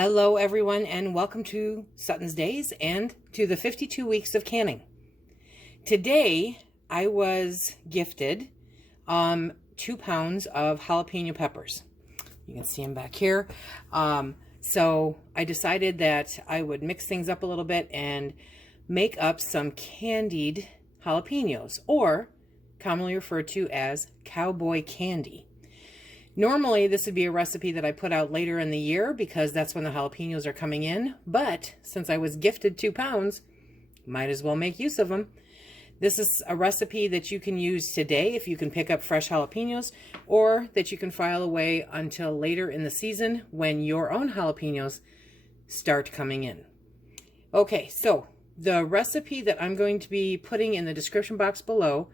Hello everyone, and welcome to SuttonsDaze and to the 52 weeks of canning. Today I was gifted 2 pounds of jalapeno peppers. You can see them back here. So I decided that I would mix things up a little bit and make up some candied jalapenos, or commonly referred to as cowboy candy. Normally, this would be a recipe that I put out later in the year because that's when the jalapenos are coming in. But since I was gifted 2 pounds, might as well make use of them. This is a recipe that you can use today if you can pick up fresh jalapenos, or that you can file away until later in the season when your own jalapenos start coming in. Okay, so the recipe that I'm going to be putting in the description box below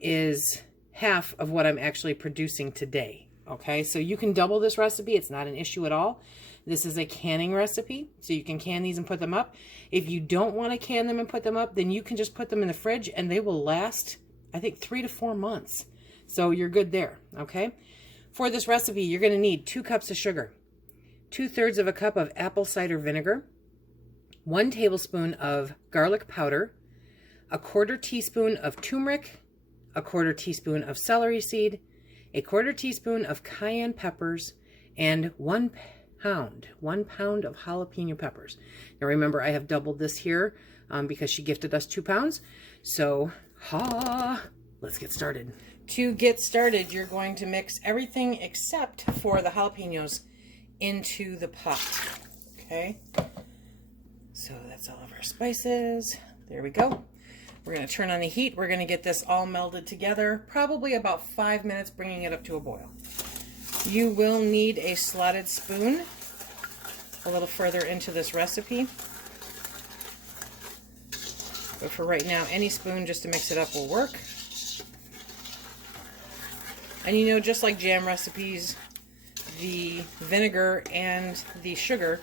is half of what I'm actually producing today. Okay, so you can double this recipe. It's not an issue at all. This is a canning recipe, so you can can these and put them up. If you don't want to can them and put them up, then you can just put them in the fridge and they will last, I think, 3 to 4 months. So you're good there, okay? For this recipe, you're going to need 2 cups of sugar, 2/3 of a cup of apple cider vinegar, 1 tablespoon of garlic powder, 1/4 teaspoon of turmeric, 1/4 teaspoon of celery seed, 1/4 teaspoon of cayenne peppers, and 1 pound of jalapeno peppers. Now remember, I have doubled this here because she gifted us 2 pounds. So, let's get started. To get started, you're going to mix everything except for the jalapenos into the pot. Okay? So that's all of our spices. There we go. We're going to turn on the heat. We're going to get this all melded together, probably about 5 minutes, bringing it up to a boil. You will need a slotted spoon a little further into this recipe. But for right now, any spoon just to mix it up will work. And you know, just like jam recipes, the vinegar and the sugar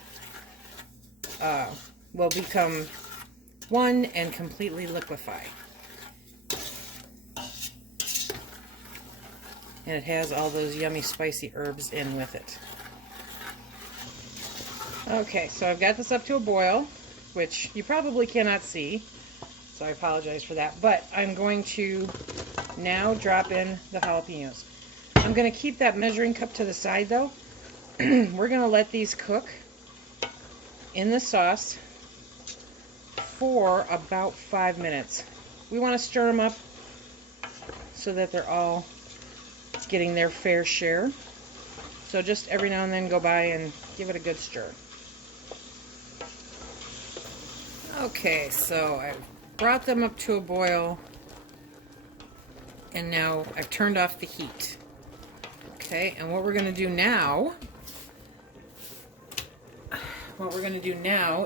will become one and completely liquefy. And it has all those yummy spicy herbs in with it. Okay, so I've got this up to a boil, which you probably cannot see, so I apologize for that. But I'm going to now drop in the jalapenos. I'm going to keep that measuring cup to the side though. We're going to let these cook in the sauce for about 5 minutes. We want to stir them up so that they're all getting their fair share. So just every now and then go by and give it a good stir. Okay, so I've brought them up to a boil and now I've turned off the heat. Okay, and what we're going to do now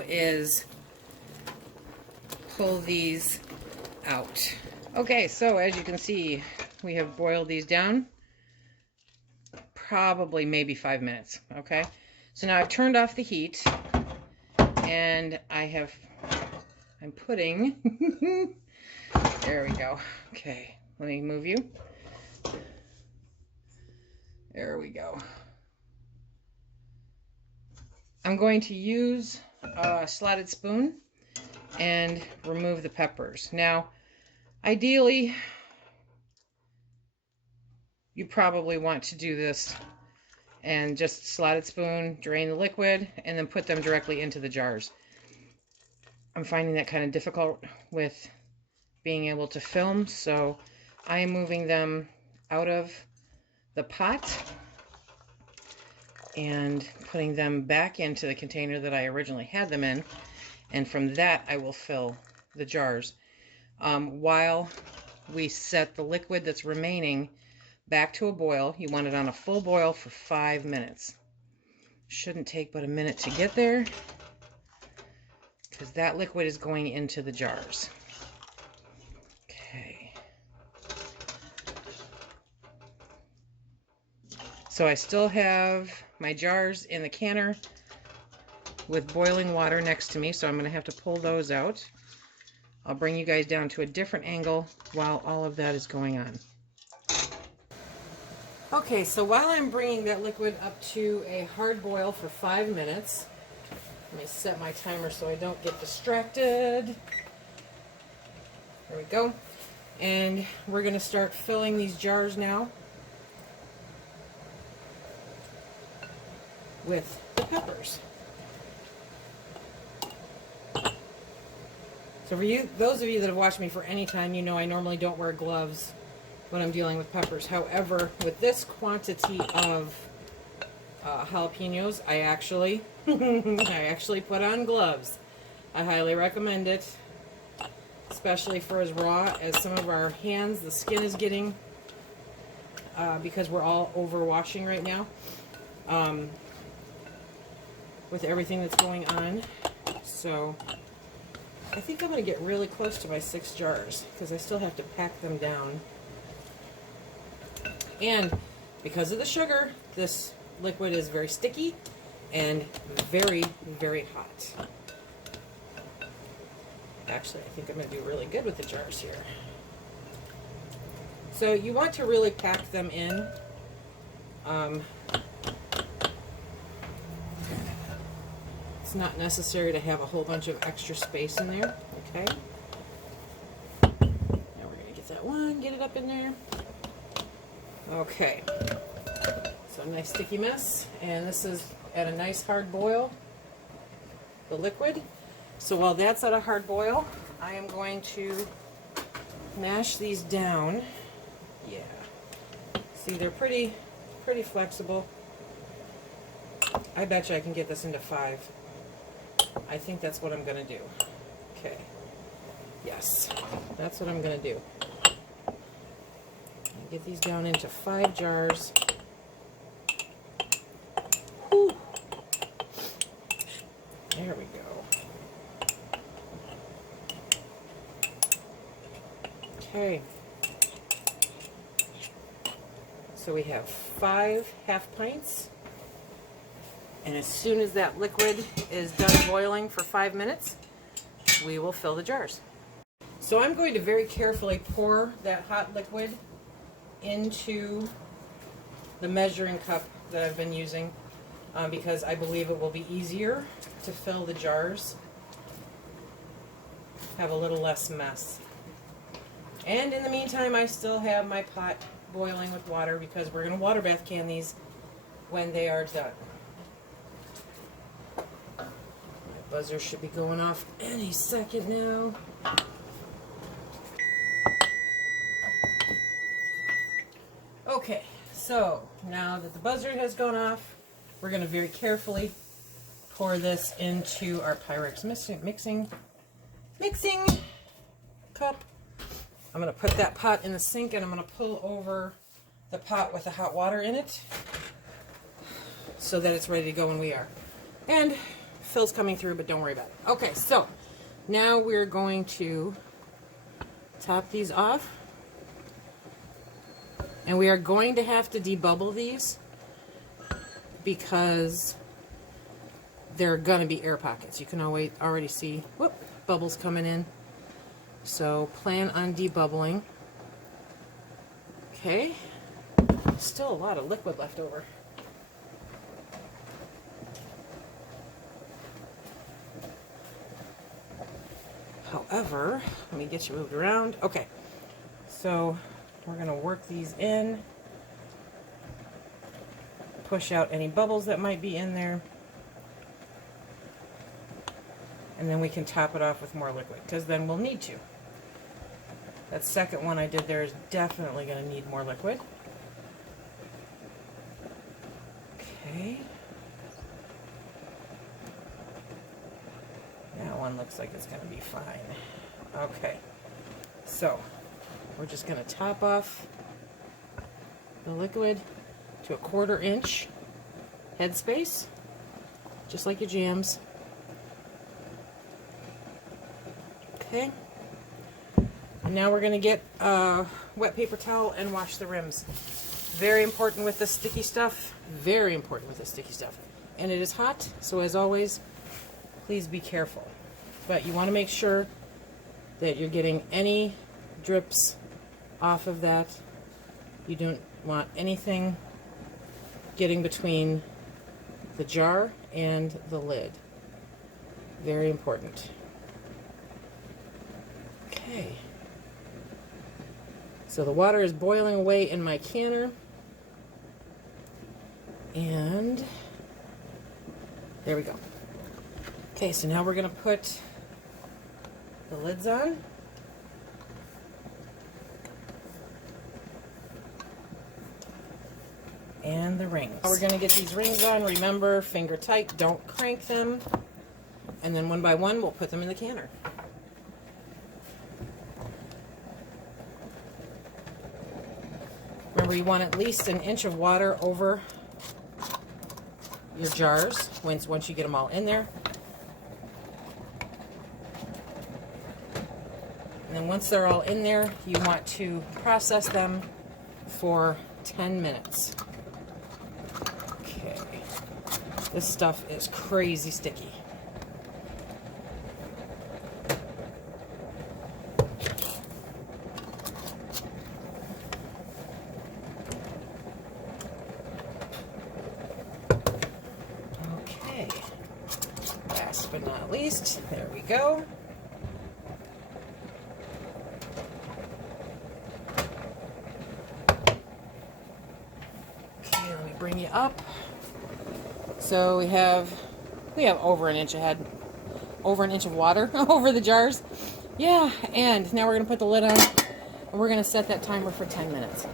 is pull these out. Okay, so as you can see, we have boiled these down probably maybe 5 minutes. Okay, so now I've turned off the heat and I'm putting there we go. Okay, let me move you. There we go. I'm going to use a slotted spoon and remove the peppers. Now, ideally, you probably want to do this and just slotted spoon, drain the liquid, and then put them directly into the jars. I'm finding that kind of difficult with being able to film, so I am moving them out of the pot and putting them back into the container that I originally had them in. And from that, I will fill the jars. While we set the liquid that's remaining back to a boil, you want it on a full boil for 5 minutes. Shouldn't take but a minute to get there, because that liquid is going into the jars. Okay. So I still have my jars in the canner with boiling water next to me, so I'm going to have to pull those out. I'll bring you guys down to a different angle while all of that is going on. Okay, so while I'm bringing that liquid up to a hard boil for 5 minutes, let me set my timer so I don't get distracted. There we go. And we're going to start filling these jars now with the peppers. So for you, those of you that have watched me for any time, you know I normally don't wear gloves when I'm dealing with peppers. However, with this quantity of jalapenos, I actually put on gloves. I highly recommend it, especially for as raw as some of our hands, the skin is getting, because we're all over washing right now with everything that's going on. So I think I'm going to get really close to my 6 jars because I still have to pack them down. And because of the sugar, this liquid is very sticky and very, very hot. Actually, I think I'm going to do really good with the jars here. So you want to really pack them in. It's not necessary to have a whole bunch of extra space in there. Okay. Now we're going to get that one, get it up in there. Okay, so a nice sticky mess, and this is at a nice hard boil, the liquid. So while that's at a hard boil, I am going to mash these down. Yeah, see, they're pretty flexible. I bet you I can get this into 5. I think that's what I'm going to do. Okay, yes, that's what I'm going to do. Get these down into 5 jars. Whew. There we go. Okay. So we have 5 half pints. And as soon as that liquid is done boiling for 5 minutes, we will fill the jars. So I'm going to very carefully pour that hot liquid into the measuring cup that I've been using because I believe it will be easier to fill the jars, have a little less mess. And in the meantime, I still have my pot boiling with water because we're going to water bath can these when they are done. My buzzer should be going off any second now. Okay, so now that the buzzer has gone off, we're going to very carefully pour this into our Pyrex mixing cup. I'm going to put that pot in the sink and I'm going to pull over the pot with the hot water in it so that it's ready to go when we are. And Phil's coming through, but don't worry about it. Okay, so now we're going to top these off. And we are going to have to debubble these because there are going to be air pockets. You can already see bubbles coming in. So plan on debubbling. Okay. Still a lot of liquid left over. However, let me get you moved around. Okay. So we're going to work these in, push out any bubbles that might be in there, and then we can top it off with more liquid, because then we'll need to. That second one I did there is definitely going to need more liquid. Okay. That one looks like it's going to be fine. Okay. So we're just going to top off the liquid to a 1/4 inch headspace, just like your jams. Okay. And now we're going to get a wet paper towel and wash the rims. Very important with the sticky stuff. Very important with the sticky stuff. And it is hot, so as always, please be careful. But you want to make sure that you're getting any drips off of that. You don't want anything getting between the jar and the lid. Very important. Okay. So the water is boiling away in my canner. And there we go. Okay, so now we're going to put the lids on. And the rings. Now we're going to get these rings on. Remember, finger tight, don't crank them. And then one by one, we'll put them in the canner. Remember, you want at least an inch of water over your jars once you get them all in there. And then once they're all in there, you want to process them for 10 minutes. Okay. This stuff is crazy sticky. Last but not least, there we go. Okay, let me bring you up. So we have over an inch of water over the jars. Yeah, and now we're gonna put the lid on and we're gonna set that timer for 10 minutes.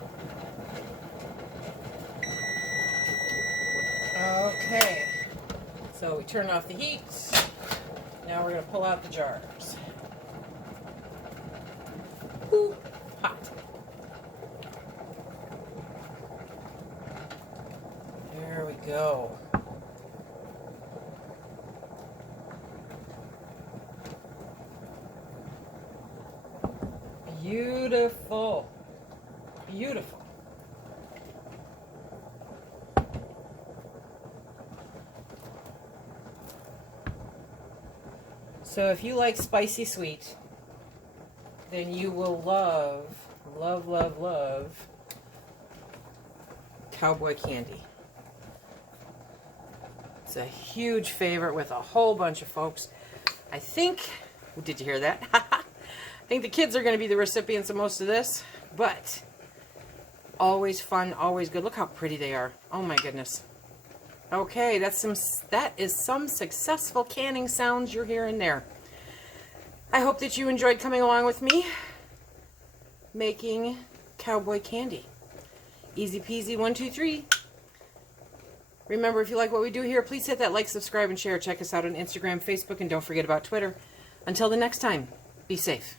Okay. So we turn off the heat. Now we're going to pull out the jars. Ooh, hot. There we go. Beautiful. Beautiful. So if you like spicy sweet, then you will love, love, love, love cowboy candy. It's a huge favorite with a whole bunch of folks. I think, did you hear that? I think the kids are going to be the recipients of most of this, but always fun, always good. Look how pretty they are. Oh my goodness. Okay, that is some successful canning sounds you're hearing there. I hope that you enjoyed coming along with me making cowboy candy. Easy peasy, 1, 2, 3. Remember, if you like what we do here, please hit that like, subscribe, and share. Check us out on Instagram, Facebook, and don't forget about Twitter. Until the next time, be safe.